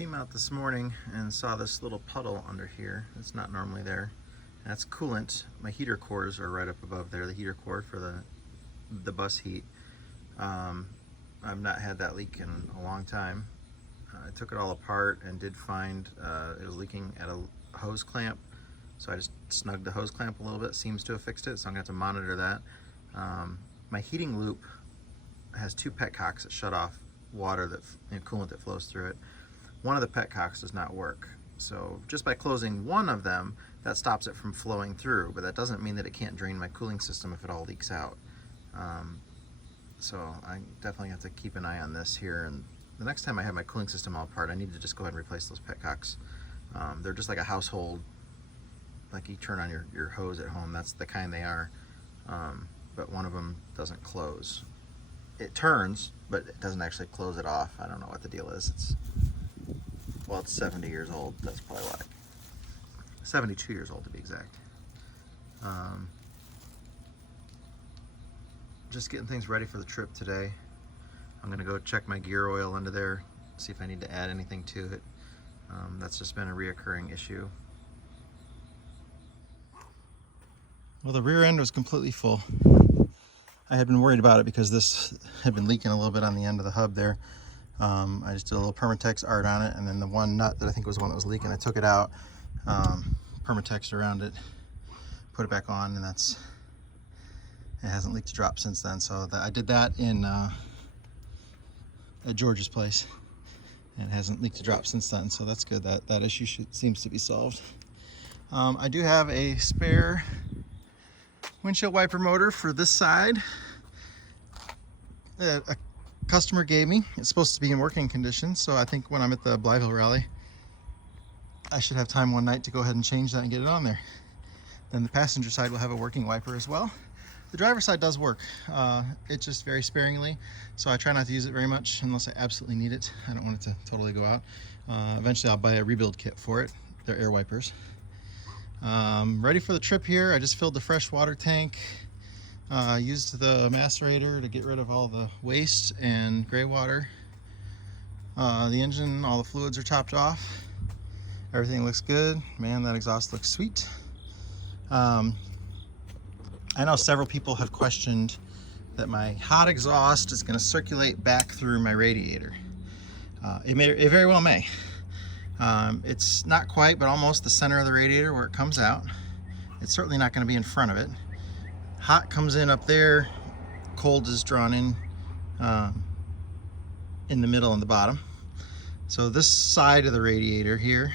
Came out this morning and saw this little puddle under here. It's not normally there. That's coolant. My heater cores are right up above there, the heater core for the bus heat. I've not had that leak in a long time. I took it all apart and did find it was leaking at a hose clamp. So I just snugged the hose clamp a little bit. Seems to have fixed it, so I'm going to have to monitor that. My heating loop has two petcocks that shut off water, coolant that flows through it. One of the petcocks does not work. So just by closing one of them, that stops it from flowing through, but that doesn't mean that it can't drain my cooling system if it all leaks out. So I definitely have to keep an eye on this here, and the next time I have my cooling system all apart, I need to just go ahead and replace those petcocks. They're just like a household, like you turn on your hose at home, that's the kind they are, but one of them doesn't close. It turns, but it doesn't actually close it off. I don't know what the deal is. Well, it's 70 years old, that's probably why. 72 years old to be exact. Just getting things ready for the trip today. I'm gonna go check my gear oil under there, see if I need to add anything to it. That's just been a reoccurring issue. Well, the rear end was completely full. I had been worried about it because this had been leaking a little bit on the end of the hub there. I just did a little Permatex art on it, and then the one nut that I think was the one that was leaking, I took it out, Permatex around it, put it back on, and it hasn't leaked a drop since then. So I did that at George's place, and it hasn't leaked a drop since then, so that's good. That issue seems to be solved. I do have a spare windshield wiper motor for this side. A customer gave me. It's supposed to be in working condition, so I think when I'm at the Blytheville rally, I should have time one night to go ahead and change that and get it on there. Then the passenger side will have a working wiper as well. The driver's side does work. It's just very sparingly, so I try not to use it very much unless I absolutely need it. I don't want it to totally go out. Eventually I'll buy a rebuild kit for it. They're air wipers. Ready for the trip here. I just filled the fresh water tank. Used the macerator to get rid of all the waste and gray water. The engine, all the fluids are topped off. Everything looks good. Man, that exhaust looks sweet. I know several people have questioned that my hot exhaust is going to circulate back through my radiator. It very well may. It's not quite, but almost the center of the radiator where it comes out. It's certainly not going to be in front of it. Hot comes in up there, cold is drawn in the middle and the bottom. So this side of the radiator here,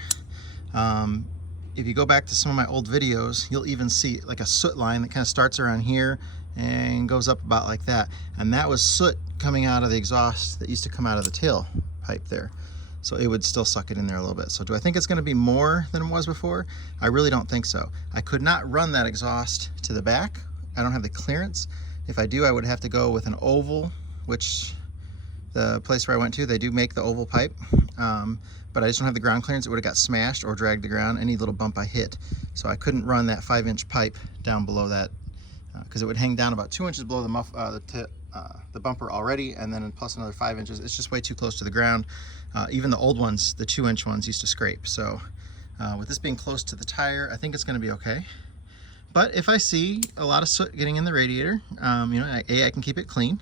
if you go back to some of my old videos, you'll even see like a soot line that kind of starts around here and goes up about like that. And that was soot coming out of the exhaust that used to come out of the tail pipe there. So it would still suck it in there a little bit. So do I think it's going to be more than it was before? I really don't think so. I could not run that exhaust to the back. I don't have the clearance. If I do, I would have to go with an oval, which the place where I went to, they do make the oval pipe, but I just don't have the ground clearance. It would have got smashed or dragged the ground, any little bump I hit. So I couldn't run that 5-inch pipe down below that because it would hang down about 2 inches below the bumper already, and then plus another 5 inches. It's just way too close to the ground. Even the old ones, the 2-inch ones, used to scrape. So with this being close to the tire, I think it's going to be okay. But if I see a lot of soot getting in the radiator, I can keep it clean.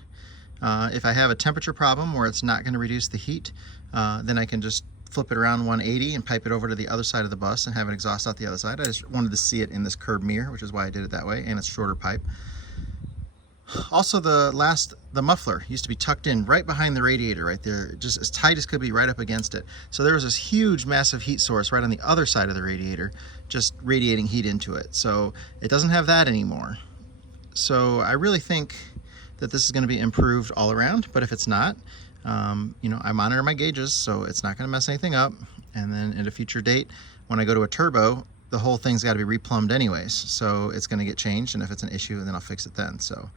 If I have a temperature problem where it's not going to reduce the heat, then I can just flip it around 180 and pipe it over to the other side of the bus and have an exhaust out the other side. I just wanted to see it in this curb mirror, which is why I did it that way, and it's shorter pipe. Also, the muffler used to be tucked in right behind the radiator right there, just as tight as could be, right up against it. So there was this huge massive heat source right on the other side of the radiator, just radiating heat into it. So it doesn't have that anymore. So I really think that this is going to be improved all around, but if it's not, I monitor my gauges, so it's not going to mess anything up. And then at a future date, when I go to a turbo, the whole thing's got to be replumbed anyways, so it's going to get changed, and if it's an issue, then I'll fix it then. So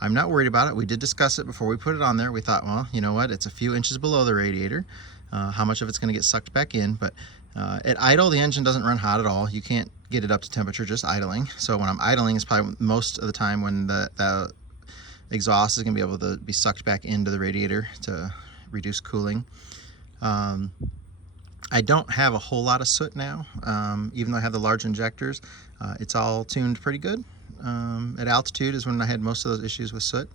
I'm not worried about it. We did discuss it before we put it on there. We thought, well, you know what, it's a few inches below the radiator. How much of it's going to get sucked back in, but at idle, the engine doesn't run hot at all. You can't get it up to temperature just idling. So when I'm idling, it's probably most of the time when the exhaust is going to be able to be sucked back into the radiator to reduce cooling. I don't have a whole lot of soot now, even though I have the large injectors. It's all tuned pretty good. At altitude is when I had most of those issues with soot.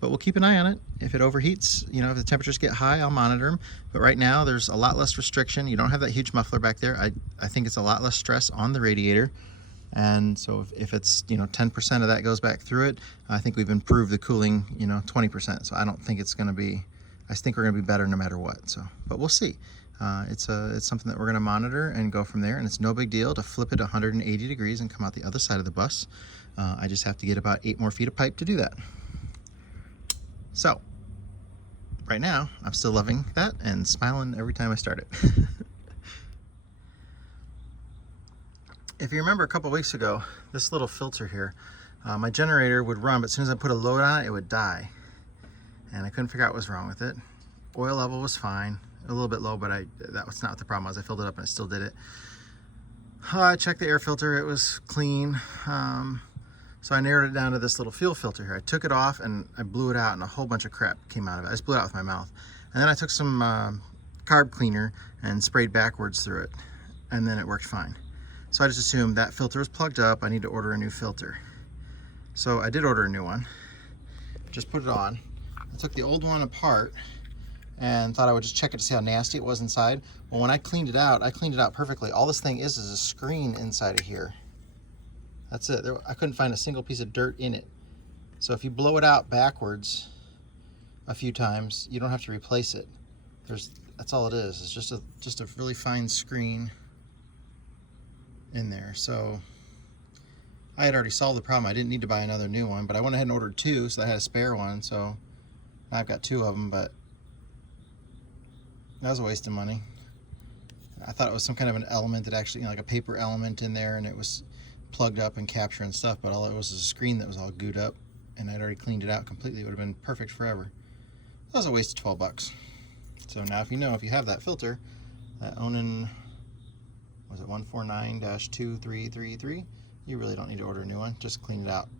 But we'll keep an eye on it. If it overheats, you know, if the temperatures get high, I'll monitor them. But right now, there's a lot less restriction. You don't have that huge muffler back there. I think it's a lot less stress on the radiator. And so if it's, you know, 10% of that goes back through it, I think we've improved the cooling, you know, 20%. So I don't think it's going to be, I think we're going to be better no matter what. So, but we'll see. It's something that we're going to monitor and go from there. And it's no big deal to flip it 180 degrees and come out the other side of the bus. I just have to get about 8 more feet of pipe to do that. So, right now, I'm still loving that and smiling every time I start it. If you remember a couple weeks ago, this little filter here, my generator would run, but as soon as I put a load on it, it would die. And I couldn't figure out what was wrong with it. Oil level was fine, a little bit low, but that was not what the problem was. I filled it up and it still did it. I checked the air filter, it was clean. So I narrowed it down to this little fuel filter here. I took it off and I blew it out and a whole bunch of crap came out of it. I just blew it out with my mouth. And then I took some carb cleaner and sprayed backwards through it. And then it worked fine. So I just assumed that filter was plugged up. I need to order a new filter. So I did order a new one. Just put it on. I took the old one apart and thought I would just check it to see how nasty it was inside. Well, when I cleaned it out perfectly. All this thing is a screen inside of here. That's it. I couldn't find a single piece of dirt in it. So if you blow it out backwards a few times, you don't have to replace it. That's all it is. It's just a really fine screen in there. So I had already solved the problem. I didn't need to buy another new one, but I went ahead and ordered 2, so I had a spare one. So now I've got 2 of them, but that was a waste of money. I thought it was some kind of an element that actually, you know, like a paper element in there, and it was plugged up and capturing stuff, but all it was a screen that was all gooed up, and I'd already cleaned it out completely. It would have been perfect forever. That was a waste of 12 bucks. So now if you have that filter, that Onan, was it 149-2333, you really don't need to order a new one, just clean it out.